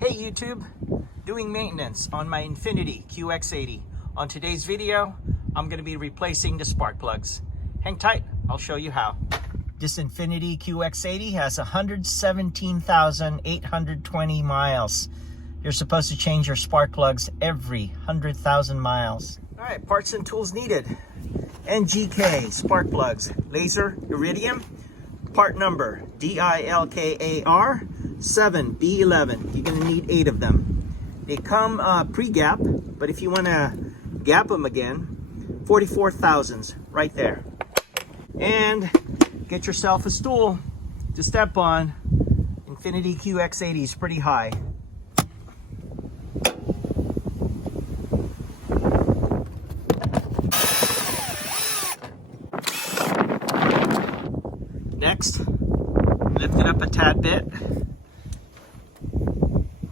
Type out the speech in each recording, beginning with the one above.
Hey YouTube, doing maintenance on my Infiniti QX80. On today's video, I'm going to be replacing the spark plugs. Hang tight, I'll show you how. This Infiniti QX80 has 117,820 miles. You're supposed to change your spark plugs every 100,000 miles. All right, parts and tools needed. NGK spark plugs, laser, iridium. Part number DILKAR 7B11. You're gonna need 8 of them. They come pre-gap, but if you wanna gap them again, 44 thousandths right there. And get yourself a stool to step on. Infiniti QX80 is pretty high. Next, lift it up a tad bit.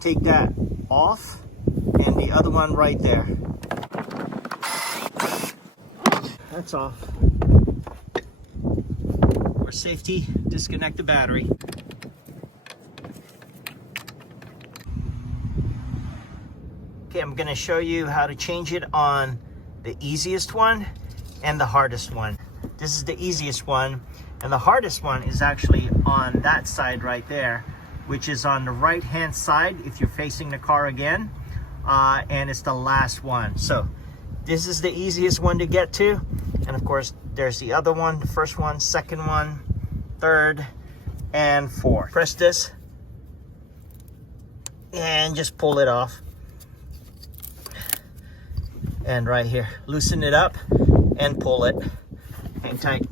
Take that off, and the other one right there. That's off. For safety, disconnect the battery. Okay, I'm gonna show you how to change it on the easiest one and the hardest one. This is the easiest one. And the hardest one is actually on that side right there, which is on the right hand side if you're facing the car again, and it's the last one. So this is the easiest one to get to, and of course there's the other one, the first one, second one, third, and fourth. Press this and just pull it off, and right here loosen it up and pull it. Hang tight.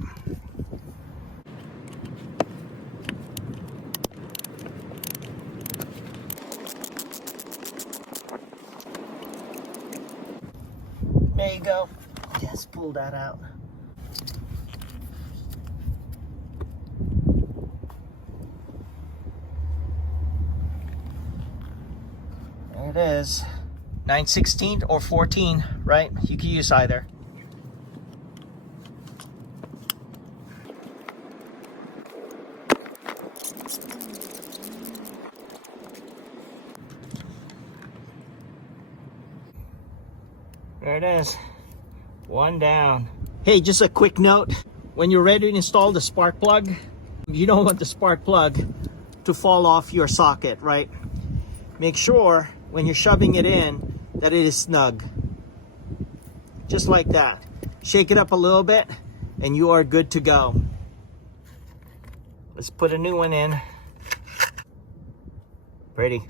There you go. Just pull that out. There it is. 9/16 or 14, right? You can use either. There it is, one down. Hey, just a quick note. When you're ready to install the spark plug, you don't want the spark plug to fall off your socket, right? Make sure when you're shoving it in that it is snug. Just like that. Shake it up a little bit and you are good to go. Let's put a new one in. Pretty.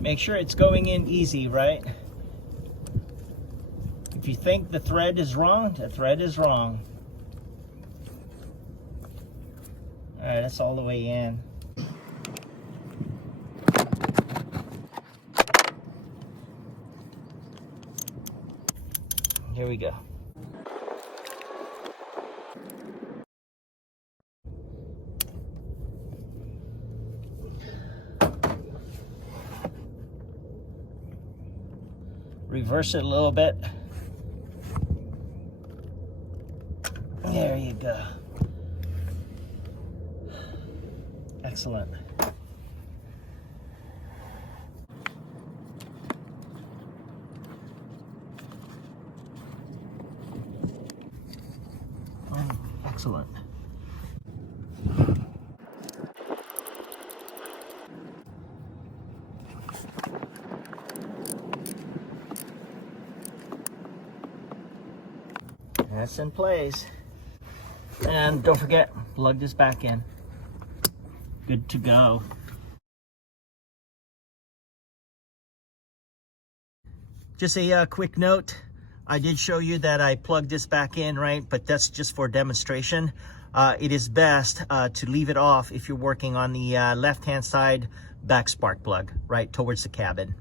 Make sure it's going in easy, right? If you think the thread is wrong, the thread is wrong. All right, that's all the way in. Here we go. Reverse it a little bit. There you go. Excellent. Excellent. That's in place. And don't forget, plug this back in. Good to go. Just a quick note. I did show you that I plugged this back in, right? But that's just for demonstration. It is best to leave it off if you're working on the left-hand side back spark plug, right towards the cabin.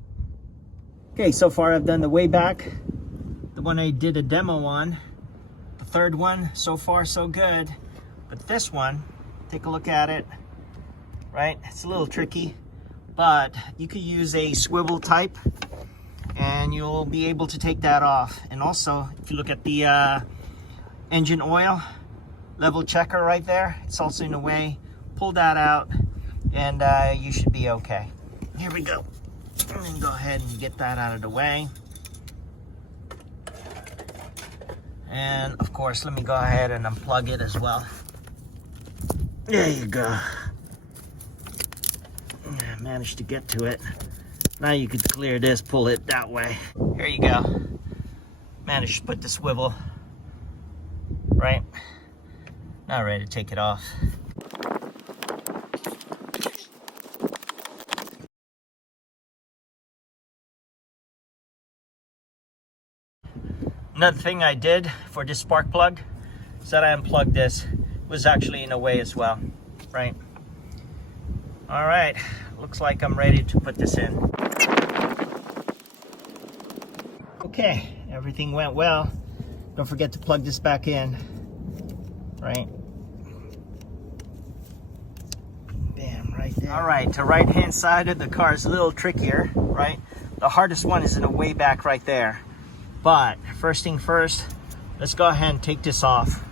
Okay, so far I've done the way back. The one I did a demo on. The third one, so far so good. But this one, take a look at it, right? It's a little tricky, but you could use a swivel type and you'll be able to take that off. And also, if you look at the engine oil, level checker right there. It's also in the way. Pull that out and you should be okay. Here we go. And go ahead and get that out of the way. And of course, let me go ahead and unplug it as well. There you go. I managed to get to it. Now you can clear this, pull it that way. Here you go. Managed to put the swivel right. Now ready to take it off. Another thing I did for this spark plug is that I unplugged this. It was actually in a way as well, right? All right, looks like I'm ready to put this in. Okay, everything went well. Don't forget to plug this back in, right? Bam, right there. All right, the right-hand side of the car is a little trickier, right? The hardest one is in the way back right there. But first thing first, let's go ahead and take this off,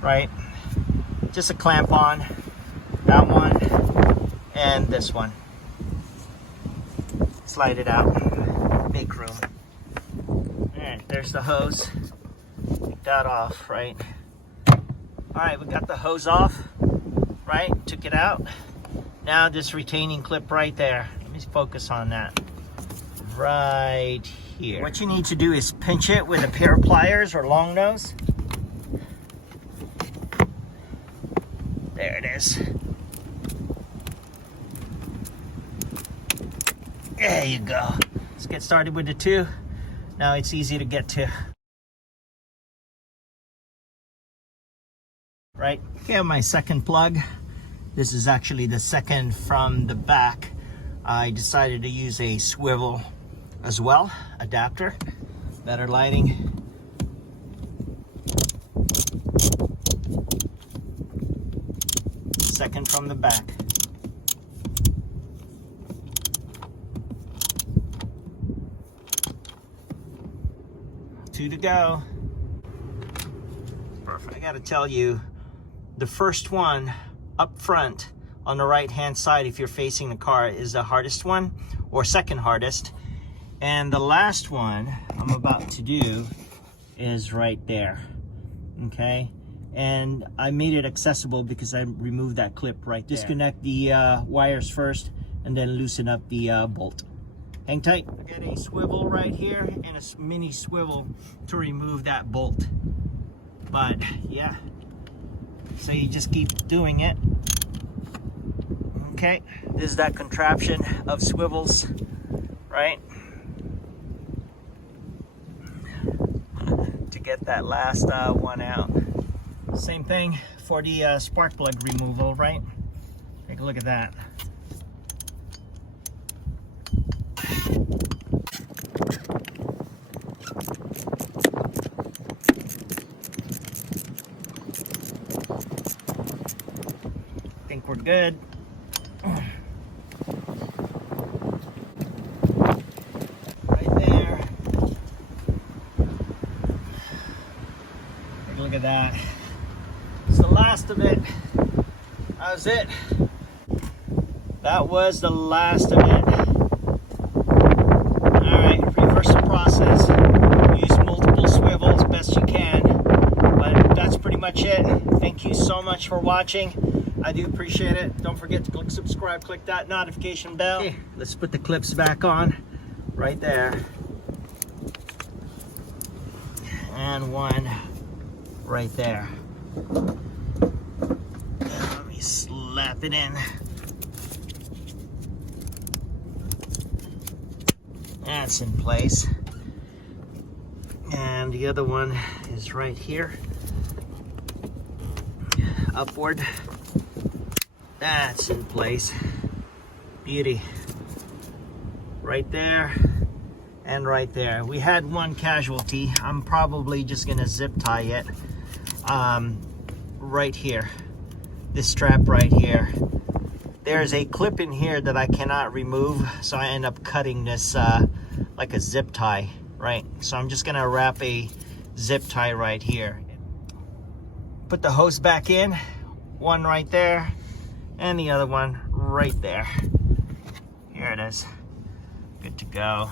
right? Just a clamp on, that one, and this one. Slide it out, make room. And there's the hose, take that off, right? All right, we got the hose off, right? Took it out. Now this retaining clip right there, let me focus on that, right here. What you need to do is pinch it with a pair of pliers or long nose. There it is. There you go. Let's get started with the two. Now it's easy to get to. Right, okay, I have my second plug. This is actually the second from the back. I decided to use a swivel as well, adapter, better lighting. Second from the back. Two to go. Perfect. I gotta tell you, the first one up front on the right hand side, if you're facing the car, is the hardest one, or second hardest. And the last one I'm about to do is right there, okay? And I made it accessible because I removed that clip right there. Disconnect the wires first and then loosen up the bolt. Hang tight. I got a swivel right here and a mini swivel to remove that bolt. But yeah, so you just keep doing it. Okay, this is that contraption of swivels, right? To get that last one out. Same thing for the spark plug removal, right? Take a look at that. Think we're good. Look at that. It's the last of it. That was it. That was the last of it. Alright, reverse the process. Use multiple swivels best you can. But that's pretty much it. Thank you so much for watching. I do appreciate it. Don't forget to click subscribe, click that notification bell. Okay, let's put the clips back on. Right there. And one right there. Let me slap it in. That's in place. And the other one is right here. Upward. That's in place. Beauty. Right there. And right there. We had one casualty. I'm probably just gonna zip tie it. Right here, this strap right here. There's a clip in here that I cannot remove, so I end up cutting this like a zip tie, right? So I'm just gonna wrap a zip tie right here. Put the hose back in, one right there, and the other one right there. Here it is, good to go.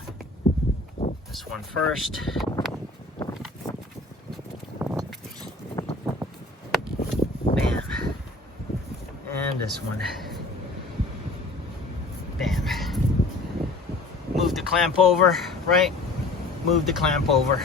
This one first. Bam. And this one. Bam. Move the clamp over, right? Move the clamp over.